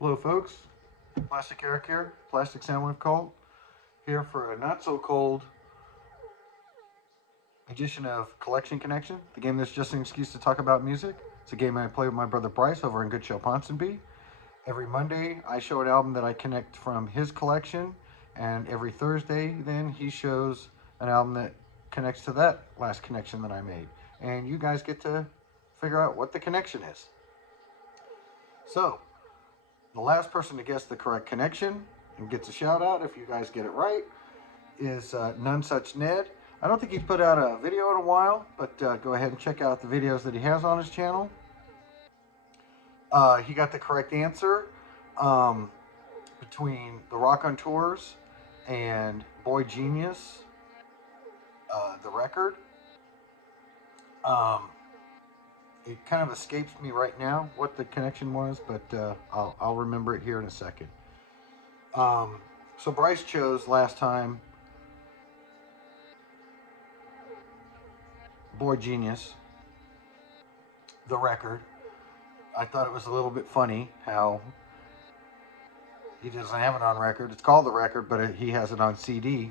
Hello folks, Plastic Eric here, Plastic Soundwave Cult, here for a not so cold edition of Collection Connection, the game that's just an excuse to talk about music. It's a game I play with my brother Bryce over in good show Ponsonby. Every Monday I show an album that I connect from his collection, and every Thursday then he shows an album that connects to that last connection that I made. And you guys get to figure out what the connection is. So, the last person to guess the correct connection and gets a shout out if you guys get it right is Nonsuch Ned. I don't think he's put out a video in a while, but go ahead and check out the videos that he has on his channel. He got the correct answer between The Rock on Tours and Boy Genius, the record. It kind of escapes me right now what the connection was, but I'll remember it here in a second. So Bryce chose last time Boy Genius, the record. I thought it was a little bit funny how he doesn't have it on record. It's called the record, but he has it on CD.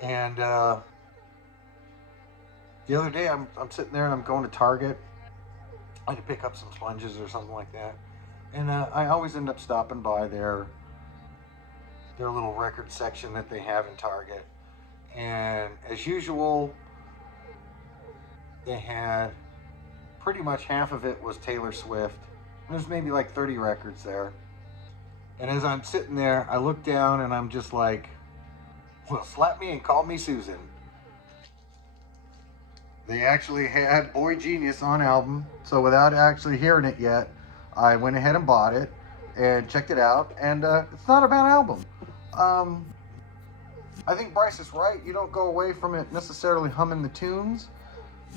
And the other day I'm sitting there and I'm going to Target. I had to pick up some sponges or something like that, and I always end up stopping by their little record section that they have in Target. And as usual, they had pretty much half of it was Taylor Swift. There's maybe like 30 records there. And as I'm sitting there, I look down and I'm just like, well, slap me and call me Susan. They actually had Boy Genius on album, so without actually hearing it yet, I went ahead and bought it and checked it out, and it's not a bad album. I think Bryce is right. You don't go away from it necessarily humming the tunes,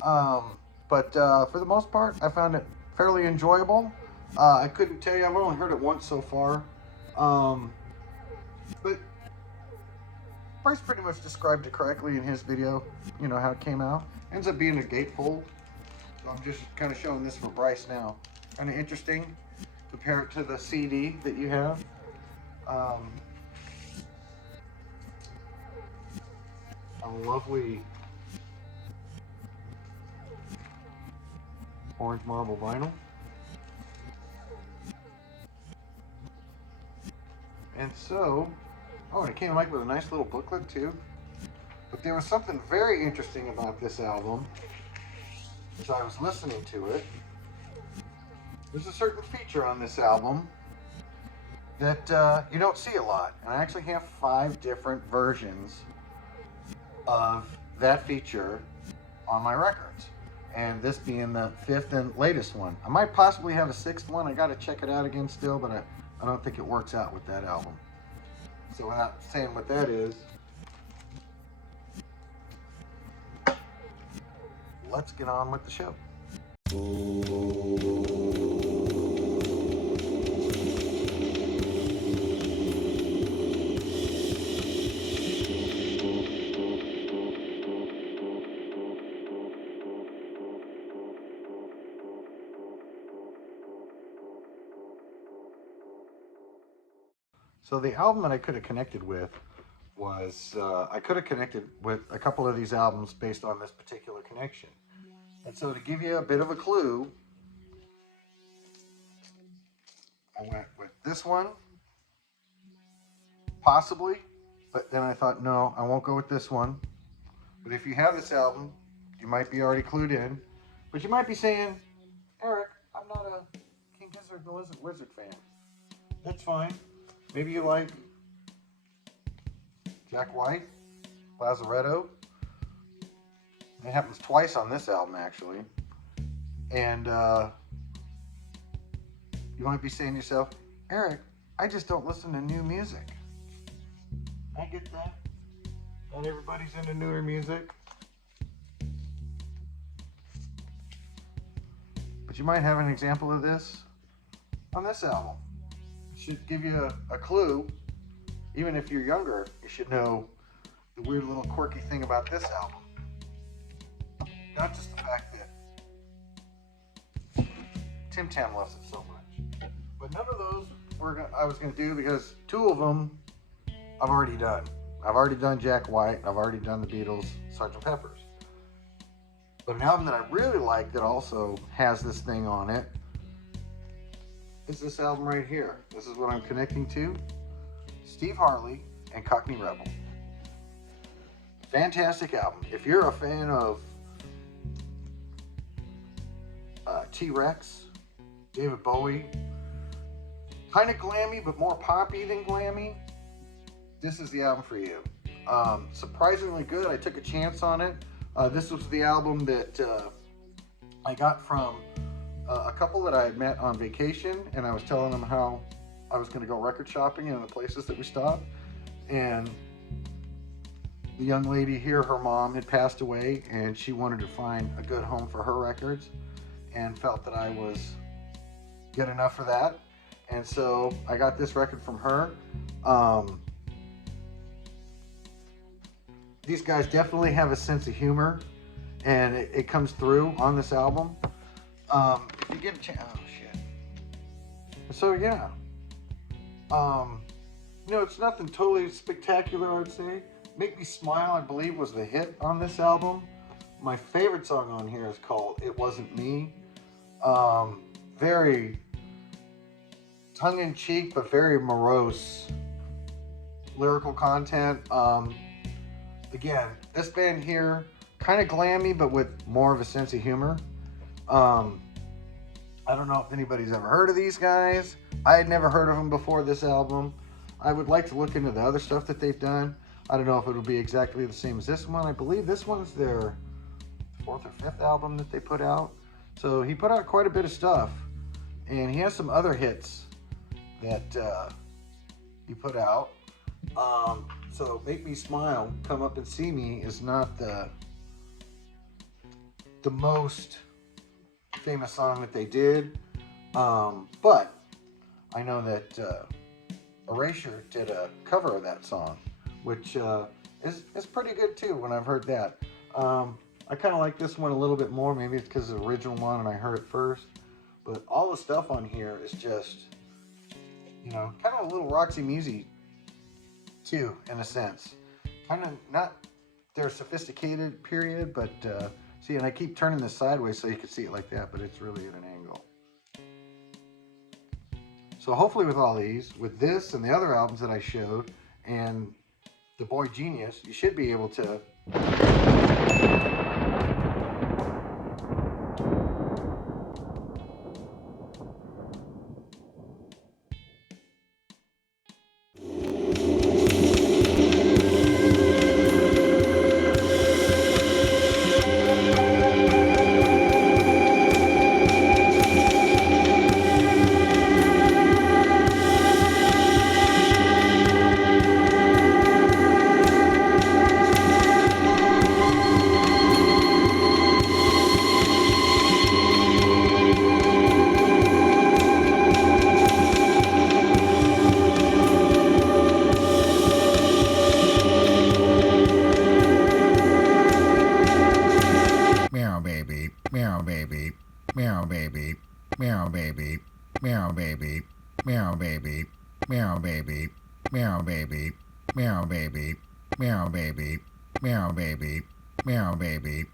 but for the most part, I found it fairly enjoyable. I couldn't tell you, I've only heard it once so far, but Bryce pretty much described it correctly in his video, you know, how it came out. Ends up being a gatefold. So I'm just kind of showing this for Bryce now. Kind of interesting. Compare it to the CD that you have. A lovely orange marble vinyl. And so, oh, and it came like with a nice little booklet too. But there was something very interesting about this album as I was listening to it. There's a certain feature on this album that you don't see a lot. And I actually have 5 different versions of that feature on my records. And this being the 5th and latest one. I might possibly have a 6th one. I got to check it out again still, but I don't think it works out with that album. So without saying what that is, let's get on with the show. So the album that I could have connected with was, I could have connected with a couple of these albums based on this particular connection. And so to give you a bit of a clue, I went with this one, possibly, but then I thought, no, I won't go with this one. But if you have this album, you might be already clued in, but you might be saying, Eric, I'm not a King Gizzard the Lizard fan. That's fine. Maybe you like Jack White, Lazaretto. It happens twice on this album, actually. And you might be saying to yourself, Eric, I just don't listen to new music. I get that. Not everybody's into newer music. But you might have an example of this on this album. It should give you a clue. Even if you're younger, you should know the weird little quirky thing about this album. Not just the fact that Tim Tam loves it so much, but none of those I was gonna do, because two of them I've already done. I've already done Jack White. I've already done the Beatles' Sgt. Pepper's. But an album that I really like that also has this thing on it is this album right here. This is what I'm connecting to. Steve Harley and Cockney Rebel. Fantastic album. If you're a fan of T-Rex, David Bowie, kind of glammy but more poppy than glammy, this is the album for you. Surprisingly good. I took a chance on it. This was the album that I got from a couple that I had met on vacation, and I was telling them how I was going to go record shopping in the places that we stopped. And the young lady here, her mom had passed away, and she wanted to find a good home for her records and felt that I was good enough for that. And so I got this record from her. These guys definitely have a sense of humor, and it comes through on this album. If you get a chance, oh shit. So yeah, it's nothing totally spectacular, I'd say. Make Me Smile, I believe, was the hit on this album. My favorite song on here is called It Wasn't Me. Very tongue-in-cheek, but very morose lyrical content. Again, this band here, kind of glammy, but with more of a sense of humor. I don't know if anybody's ever heard of these guys. I had never heard of them before this album. I would like to look into the other stuff that they've done. I don't know if it'll be exactly the same as this one. I believe this one's their 4th or 5th album that they put out. So he put out quite a bit of stuff. And he has some other hits that he put out. So Make Me Smile, Come Up and See Me is not the most famous song that they did. But I know that Erasure did a cover of that song, which is pretty good too when I've heard that. I kind of like this one a little bit more. Maybe it's because of the original one and I heard it first. But all the stuff on here is just, kind of a little Roxy Music too, in a sense. Kind of not their sophisticated period, but see, and I keep turning this sideways so you can see it like that, but it's really at an angle. So hopefully with all these, with this and the other albums that I showed, and the Boy Genius, you should be able to meow baby, meow baby, meow baby, meow baby, meow baby, meow baby, meow baby, meow baby, meow baby, meow baby, meow baby, meow baby.